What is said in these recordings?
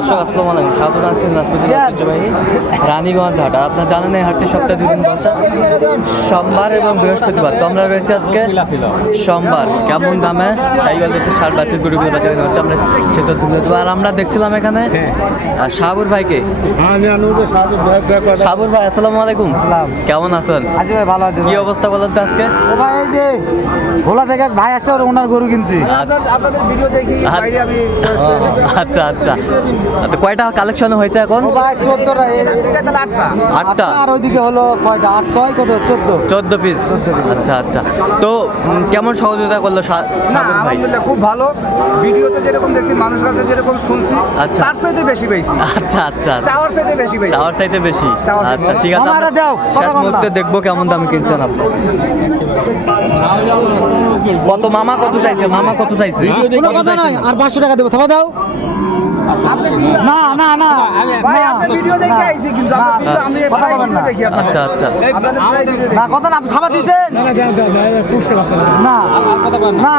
দর্শক আসসালামু আলাইকুম। স্বাগত জানাচ্ছেন রাজপুর ঐতিহ্যবাহী রানীগঞ্জ হাট। আর আপনার জানেন এই হাটটি সপ্তাহে দুই দিন বসে। সোমবার এবং বৃহস্পতিবার। তো আমরা রয়েছে আজকে সোমবার। কেমন দামে? সাইওয়াল দেখতে সার বাসের গরুগুলো কেনা হচ্ছে। আমরা সেটা তুলে দেবো। আর আমরা দেখছিলাম এখানে ভাইকে। হ্যাঁ আমি আনন্দ সাহায্য ব্যবসা করে শাহাবুর ভাই আসসালামু আলাইকুম। কেমন আছেন? আজি ভাই ভালো আছে কি অবস্থা বলেন তো আজকে? ভাই এই যে ভোলা থেকে ভাই আসছে ওনার গরু কিনছি। আপনাদের ভিডিও দেখি। বাইরে আমি আচ্ছা আচ্ছা। তো কয়টা কালেকশন হয়েছে এখন? আটটা। আর ওইদিকে হলো ছয়টা আট ছয় কত চোদ্দ। চোদ্দ পিস আচ্ছা আচ্ছা। তো কেমন সহযোগিতা করল না আলহামদুলিল্লাহ খুব ভালো। ভিডিওতে যেরকম দেখছি মানুষের কাছে যেরকম শুনছি আচ্ছা। তার চাইতে বেশি পেয়েছি আচ্ছা আচ্ছা। চাওয়ার চাইতে বেশি পেয়েছি চাওয়ার চাইতে বেশি। আচ্ছা ঠিক আছে আমরা দাও, শেষ। মুহূর্তে দেখব কেমন দাম কিনছেন আপনি। কত মামা কত চাইছে? মামা কত চাইছে? নয় আর পাঁচশো টাকা দেবো থাবা দাও। না না না। ভাই না, আপনি ভিডিও দেখে না, আইছি কিন্তু। আপনি আমি আমি কথা বলবেন না। দেখি আপনি আচ্ছা আচ্ছা। আপনাদের প্রায় ভিডিও দিবেন না কথা না আপনি কথা দিছেন? না না না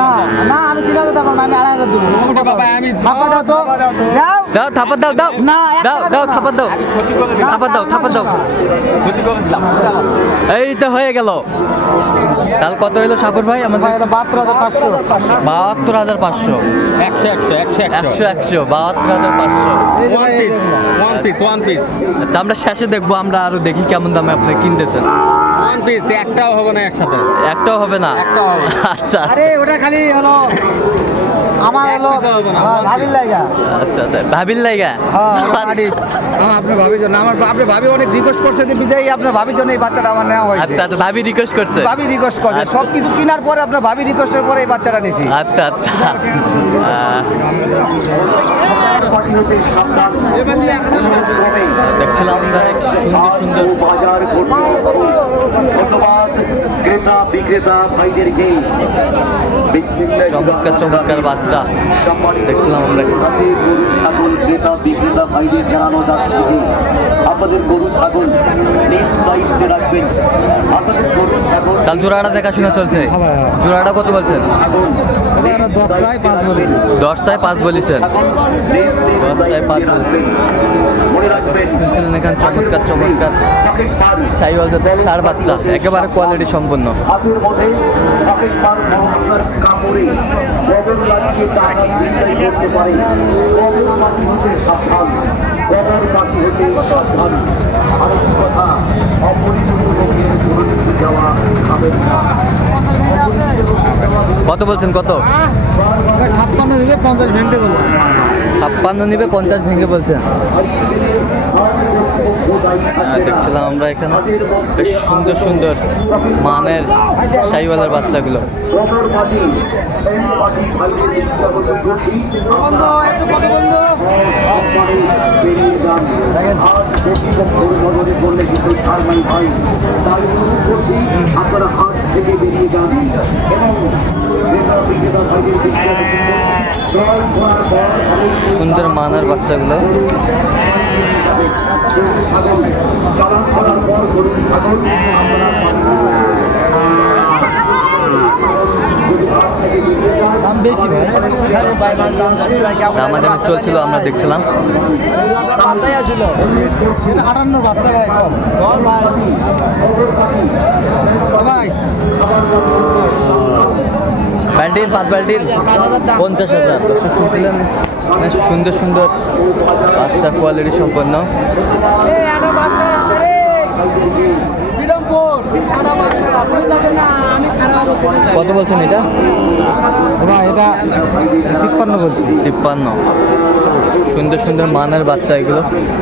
না না আমি তিন হাজার দেবো না আমি আড়াই হাজার দেবো। থাপা দাও তো। দাও। দাও দাও দাও। না, দাও টাকা দাও। থাপার দাও। এই তো হয়ে গেল। তাহলে কত হলো সাগর ভাই আমাদের? বাহাত্তর হাজার পাঁচশো। বাহাত্তর হাজার পাঁচশো। একশো একশো একশো একশো। একশো বাহাত্তর হাজার পাঁচশো। ওয়ান পিস ওয়ান পিস আচ্ছা আমরা শেষে দেখব আমরা আরও দেখি কেমন দামে আপনি কিনতেছেন। ওয়ান পিস একটাও হবে না একসাথে। একটাও হবে না? একটাও হবে না। আচ্ছা। আরে ওটা খালি হলো। আমার হলো হ্যাঁ, ভাবির। লাগা আচ্ছা আচ্ছা ভাবির লাইগা? হ্যাঁ, আচ্ছা। আপনার ভাবির জন্য আমার আপনার ভাবি অনেক রিকোয়েস্ট করছে যে বিদায়ী আপনার ভাবির জন্য এই বাচ্চাটা আমার নেওয়া হয়েছে। আচ্ছা আচ্ছা ভাবি রিকোয়েস্ট করছে? ভাবি রিকোয়েস্ট করছে। আচ্ছা। সব কিছু কেনার পরে আপনার ভাবি রিকোয়েস্টের পরে এই বাচ্চাটা নিয়েছি আচ্ছা আচ্ছা। দেখছিলাম সুন্দর সুন্দর বাজার ধন্যবাদ ক্রেতা বিক্রেতা ভাইদেরকে চমৎকার চমৎকার বাচ্চা। দেখছিলাম আমরা। গরু ছাগল ক্রেতা বিক্রেতা ভাইদের জানানো যাচ্ছে যে আপনাদের গরু ছাগল নিজ দায়িত্বে রাখবেন। আপনাদের গরু ছাগল তাহলে জোড়াটা দেখাশোনা চলছে। জোড়াটা কত বলছেন? নিজ পাঁচ বলি। দশ চাই পাঁচ বলেছেন। এখানে চমৎকার চমৎকার। সাইওয়াল জাতের সার বাচ্চা একেবারে কোয়ালিটি সম্পন্ন কথা অপরিচিত লোকের কোনো কিছু দেওয়া খাবেন না। কত বলছেন কত? ছাপ্পান্ন নিবে পঞ্চাশ ভেঙে বলব ছাপ্পান্ন নিবে পঞ্চাশ ভেঙে বলছেন আহ, দেখছিলাম আমরা এখানে বেশ সুন্দর সুন্দর মানের সাইওয়ালের বাচ্চাগুলো। আপনারা হাত থেকে বেরিয়ে যান এবং সুন্দর মানার বাচ্চাগুলো। চালান করার পর গরুর ছাগল দাম বেশি ভাই আমাদের চলছিল আমরা দেখছিলাম। আটান্ন বাচ্চা ভাই ভাই। ব্যান্ডিল পাঁচ ব্যান্ডিল। পঞ্চাশ হাজার। দর্শক শুনছিলেন? বেশ সুন্দর সুন্দর বাচ্চা কোয়ালিটি সম্পন্ন। কত বলছেন এটা? ভাই এটা তিপ্পান্ন বলছি। তিপ্পান্ন। সুন্দর সুন্দর মানের বাচ্চা এগুলো।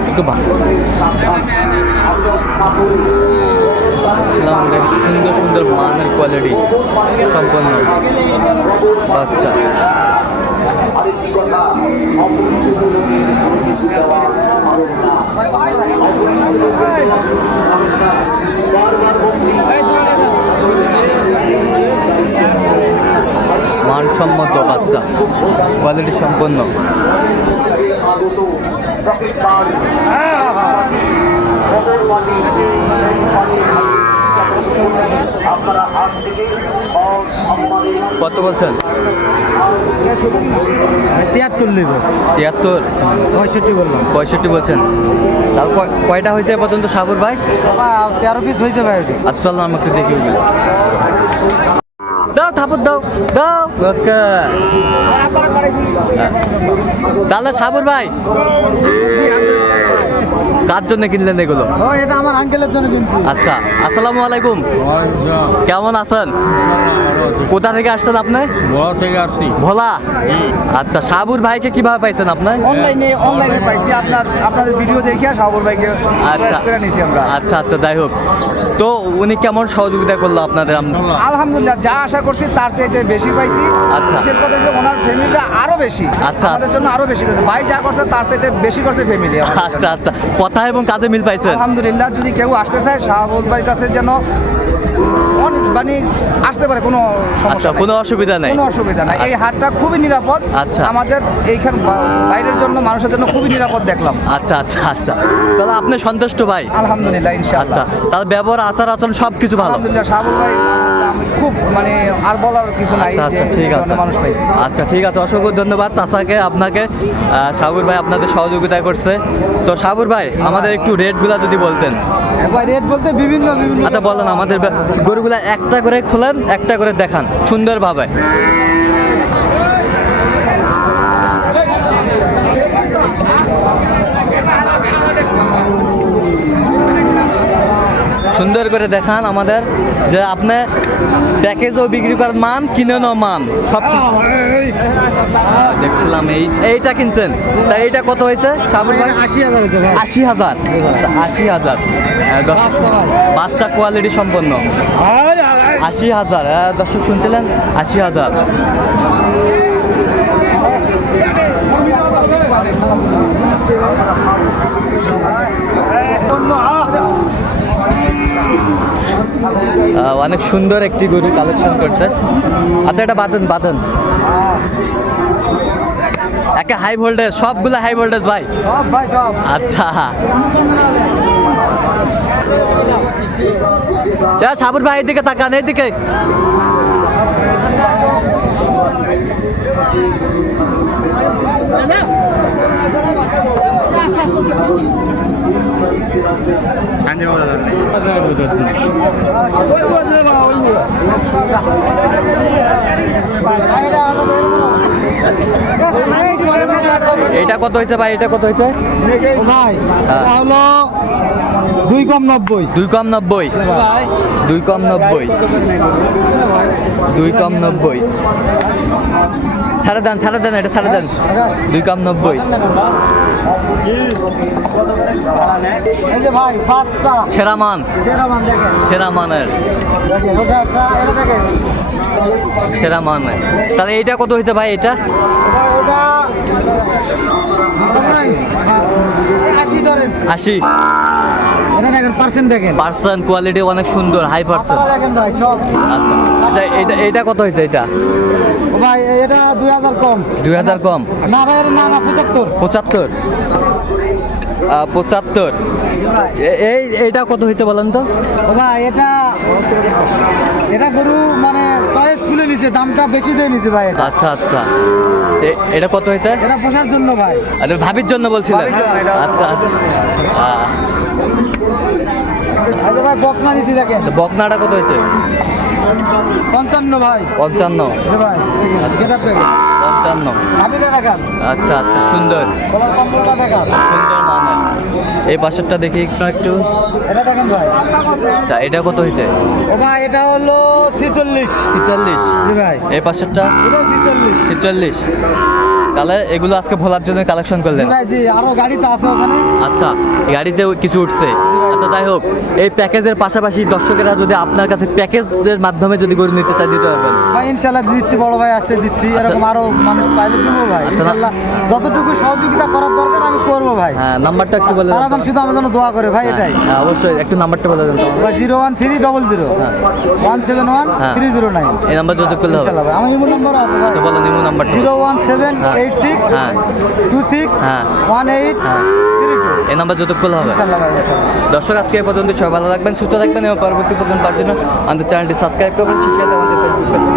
একটু দেখছিলাম সুন্দর সুন্দর মানের কোয়ালিটি সম্পন্ন বাচ্চা। মানসম্মত বাচ্চা কোয়ালিটি সম্পন্ন। কত বলছেন? তিয়াত্তর লিব। তিয়াত্তর? পঁয়ষট্টি বললাম। পঁয়ষট্টি বলছেন। তাহলে কয়টা হয়েছে পর্যন্ত সাগর ভাই? তেরো পিস হয়েছে ভাই আর আচ্ছা চল আমাকে দেখি দাও থাপড় দাও দাও। তাহলে সাবর ভাই। কার জন্য কিনলেন এগুলো? এটা আমার আঙ্কেলের জন্য কিনছি। আচ্ছা আসসালামু আলাইকুম। কেমন আছেন? কোথা থেকে আসছেন আপনি? বড় থেকে আসছি। ভোলা? আচ্ছা সাবুর ভাইকে কীভাবে পাইছেন আপনি? অনলাইনে অনলাইনে পাইছি। আপনার আপনাদের ভিডিও দেখে সাগর ভাইকে আচ্ছা। request করে নিছি আমরা। আচ্ছা আচ্ছা যাই হোক। তো উনি কেমন সহযোগিতা করল আপনাদের? আলহামদুলিল্লাহ যা আশা করছি তার চাইতে বেশি পাইছি। আচ্ছা। বিশেষ কথা হচ্ছে ওনার ফ্যামিলিটা আরও বেশি। আচ্ছা। আমাদের জন্য আরও বেশি ভাই যা করছে তার চাইতে বেশি করছে ফ্যামিলি আচ্ছা আচ্ছা। কথা এবং কাজে মিল পাইছেন? আলহামদুলিল্লাহ যদি কেউ আসতে চায় শাহাবুল ভাইয়ের কাছে যেন মানে আসতে পারে কোনো আচ্ছা সমস্যা কোনো অসুবিধা নেই। কোনো অসুবিধা নাই। এই হাটটা খুবই নিরাপদ। আচ্ছা। আমাদের এইখান বাইরের জন্য মানুষের জন্য খুবই নিরাপদ দেখলাম। আচ্ছা আচ্ছা আচ্ছা। তাহলে আপনি সন্তুষ্ট ভাই? আলহামদুলিল্লাহ আচ্ছা ইনশাআল্লাহ তাহলে ব্যবহার আচার আচরণ সব কিছু ভালো? আলহামদুলিল্লাহ শাহাবুল ভাই খুব মানে আর বলার কিছু নাই আচ্ছা আচ্ছা ঠিক আছে। মানুষ পাইছি। আচ্ছা ঠিক আছে অসংখ্য ধন্যবাদ চাচাকে আপনাকে। সাবুর ভাই আপনাদের সহযোগিতা করছে। তো সাবুর ভাই আমাদের একটু রেটগুলা যদি বলতেন। ভাই রেট বলতে বিভিন্ন বিভিন্ন আচ্ছা বলেন আমাদের গরুগুলা একটা করে খোলেন একটা করে দেখান সুন্দরভাবে। সুন্দর করে দেখান আমাদের যে আপনি প্যাকেজও বিক্রি করেন মান কিনেনও মান। সব দেখছিলাম এই এইটা কিনছেন। তা এইটা কত হয়েছে? আশি হাজার আশি হাজার। আশি হাজার। বাচ্চা কোয়ালিটি সম্পন্ন। আশি হাজার। হ্যাঁ দর্শক শুনছিলেন? আশি হাজার। আহ, অনেক সুন্দর একটি গরু কালেকশন করছে। আচ্ছা এটা বাঁধেন বাঁধেন। একে হাই ভোল্টেজ সবগুলো হাই ভোল্টেজ ভাই? আচ্ছা। চা সাবুর ভাই এদিকে তাকান এটা কত হয়েছে ভাই? এটা কত হয়েছে? ভাই এটা হলো দুই কম নব্বই। দুই কম নব্বই? দুই কম নব্বই। দুই কম নব্বই। ছাড়ে দেন ছাড়ে দেন এটা ছাড়ে দেন। দুই কম নব্বই। সেরা মান। সেরা মান মানের। সেরা মানের। তাহলে এইটা কত হয়েছে ভাই এটা? আশি। দেখেন পার্সেন্ট দেখেন। পার্সেন্ট কোয়ালিটি অনেক সুন্দর হাই পার্সেন্ট দেখেন ভাই সব। আচ্ছা আচ্ছা এইটা এইটা কত হয়েছে এটা? ভাই এটা দুই হাজার কম। দুই হাজার কম? না ভাই না না পঁচাত্তর। পঁচাত্তর? পঁচাত্তর। এই এইটা কত হয়েছে বলেন তো? ভাই এটা এটা গরু মানে চয়েস ফুলে নিছে দামটা বেশি দিয়ে নিছে ভাই এটা। আচ্ছা আচ্ছা। এটা কত হয়েছে? এটা পোষার জন্য ভাই। আরে ভাবির জন্য বলছিলেন? এটা আচ্ছা আচ্ছা। আচ্ছা ভাই বকনা নিছি দেখেন। বকনাটা কত হয়েছে? পঞ্চান্ন ভাই। পঞ্চান্ন। এই ভাই পঞ্চান্ন। আচ্ছা আচ্ছা সুন্দর। সুন্দর মানের। এই পাশেরটা দেখি একটু একটু। এটা দেখেন ভাই। আচ্ছা এটা কত হয়েছে? ও ভাই এটা হলো ছিচল্লিশ। ছিচল্লিশ। জি ভাই। এই পাশেরটা? এটাও ছিচল্লিশ। ছিচল্লিশ। তাহলে এগুলো আজকে ভোলার জন্য কালেকশন করলেন জি আরও গাড়ি তো আছে ওখানে। আচ্ছা গাড়িতে কিছু উঠছে। আচ্ছা যাই হোক এই প্যাকেজের পাশাপাশি দর্শকেরা যদি আপনার কাছে প্যাকেজের মাধ্যমে যদি গরু নিতে চায় দিতে পারবেন। ভাই ইনশাল্লাহ দিচ্ছি বড় ভাই আসছে দিচ্ছি। আচ্ছা। এরকম আরও মানুষ পাইলে দেবো ভাই। আচ্ছা, ইনশাল্লাহ যতটুকু সহযোগিতা করার দরকার আমি করব ভাই। হ্যাঁ নাম্বারটা একটু বলে তারা শুধু আমার জন্য দোয়া করে ভাই এটাই। হ্যাঁ, অবশ্যই একটু নাম্বারটা বলে দেন। ভাই zero one three double zero. হ্যাঁ। ওয়ান সেভেন ওয়ান হ্যাঁ। Three zero nine. এই নাম্বার যোগাযোগ করলে হবে। আমার ইমো নম্বর আছে ভাই। আচ্ছা বলেন ইমো নাম্বারটা। জিরো ওয়ান সেভেন হ্যাঁ। এইট সিক্স হ্যাঁ। টু সিক্স হ্যাঁ। ওয়ান এইট হ্যাঁ। এই নাম্বার যত খোলা হবে। দর্শক আজকে এ পর্যন্ত সবাই ভালো রাখবেন সুস্থ থাকবেন এবং পরবর্তী পর্যন্ত পাওয়ার জন্য আমাদের চ্যানেলটি সাবস্ক্রাইব করবেন সেই সাথে আমাদের ফেসবুক